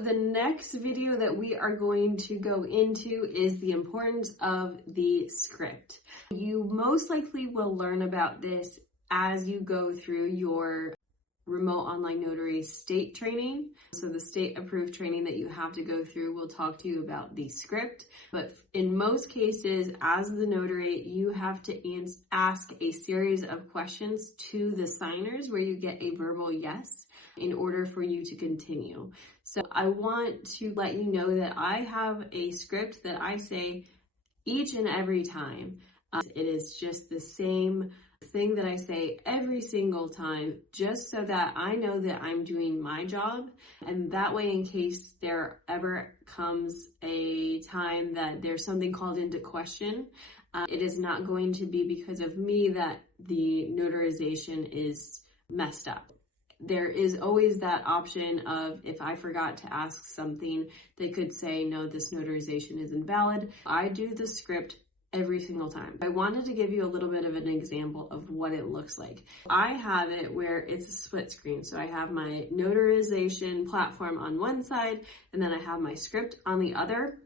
The next video that we are going to go into is the importance of the script. You most likely will learn about this as you go through your remote online notary state training. So the state approved training that you have to go through will talk to you about the script. But in most cases, as the notary, you have to ask a series of questions to the signers where you get a verbal yes in order for you to continue. So I want to let you know that I have a script that I say each and every time. It is just the same thing that I say every single time, just so that I know that I'm doing my job. And that way, in case there ever comes a time that there's something called into question, it is not going to be because of me that the notarization is messed up. There is always that option of, if I forgot to ask something, they could say, no, this notarization is invalid. I do the script every single time. I wanted to give you a little bit of an example of what it looks like. I have it where it's a split screen. So I have my notarization platform on one side, and then I have my script on the other.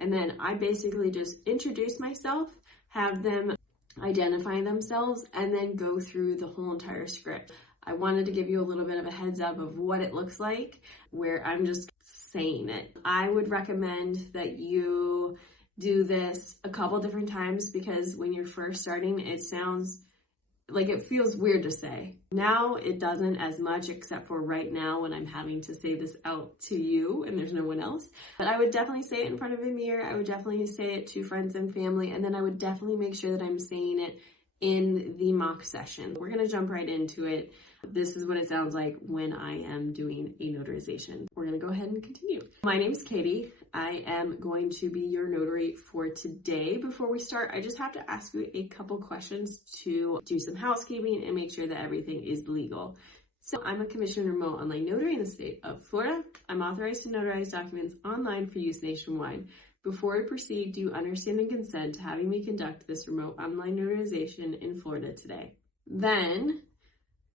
And then I basically just introduce myself, have them identify themselves, and then go through the whole entire script. I wanted to give you a little bit of a heads up of what it looks like, where I'm just saying it. I would recommend that you do this a couple different times, because when you're first starting, it sounds like it feels weird to say. Now it doesn't as much, except for right now when I'm having to say this out to you and there's no one else. But I would definitely say it in front of a mirror. I would definitely say it to friends and family. And then I would definitely make sure that I'm saying it in the mock session. We're gonna jump right into it. This is what it sounds like when I am doing a notarization. We're gonna go ahead and continue. My name is Katie. I am going to be your notary for today. Before we start, I just have to ask you a couple questions to do some housekeeping and make sure that everything is legal. So I'm a commissioned remote online notary in the state of Florida. I'm authorized to notarize documents online for use nationwide. Before we proceed, do you understand and consent to having me conduct this remote online notarization in Florida today? Then,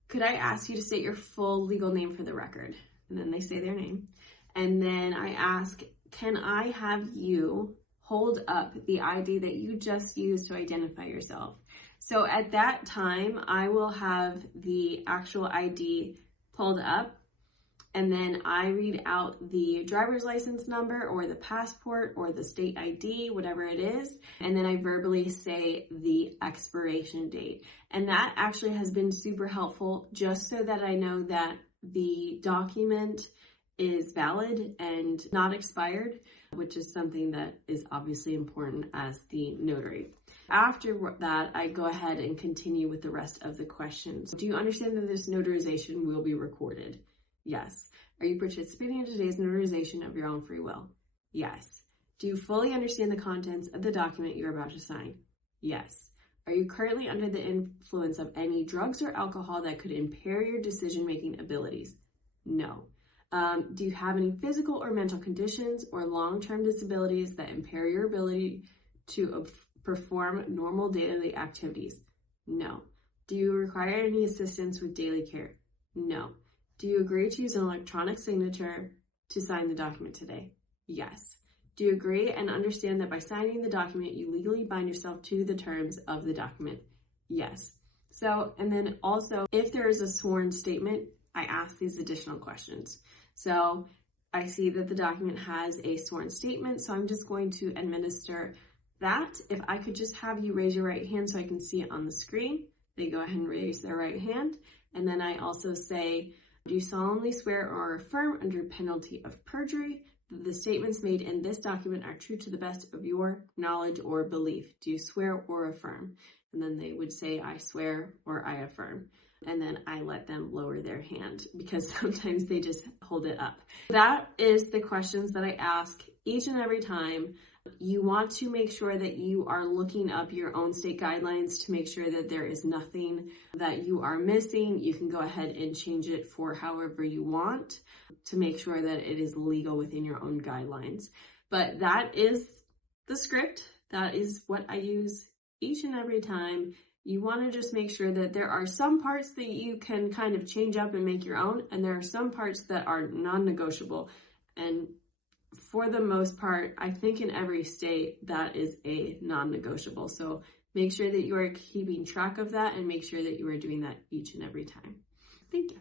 could I ask you to state your full legal name for the record? And then they say their name. And then I ask, can I have you hold up the ID that you just used to identify yourself? So at that time, I will have the actual ID pulled up, and then I read out the driver's license number or the passport or the state ID, whatever it is. And then I verbally say the expiration date. And that actually has been super helpful, just so that I know that the document is valid and not expired, which is something that is obviously important as the notary. After that, I go ahead and continue with the rest of the questions. Do you understand that this notarization will be recorded? Yes. Are you participating in today's notarization of your own free will? Yes. Do you fully understand the contents of the document you're about to sign? Yes. Are you currently under the influence of any drugs or alcohol that could impair your decision-making abilities? No. Do you have any physical or mental conditions or long-term disabilities that impair your ability to perform normal daily activities? No. Do you require any assistance with daily care? No. Do you agree to use an electronic signature to sign the document today? Yes. Do you agree and understand that by signing the document, you legally bind yourself to the terms of the document? Yes. So, and then also, if there is a sworn statement, I ask these additional questions. So I see that the document has a sworn statement, so I'm just going to administer that. If I could just have you raise your right hand so I can see it on the screen. They go ahead and raise their right hand. And then I also say, do you solemnly swear or affirm under penalty of perjury that the statements made in this document are true to the best of your knowledge or belief? Do you swear or affirm? And then they would say, I swear or I affirm. And then I let them lower their hand, because sometimes they just hold it up. That is the questions that I ask each and every time. You want to make sure that you are looking up your own state guidelines to make sure that there is nothing that you are missing. You can go ahead and change it for however you want to make sure that it is legal within your own guidelines. But that is the script. That is what I use each and every time. You want to just make sure that there are some parts that you can kind of change up and make your own, and there are some parts that are non-negotiable. And for the most part, I think in every state that is a non-negotiable. So make sure that you are keeping track of that and make sure that you are doing that each and every time. Thank you.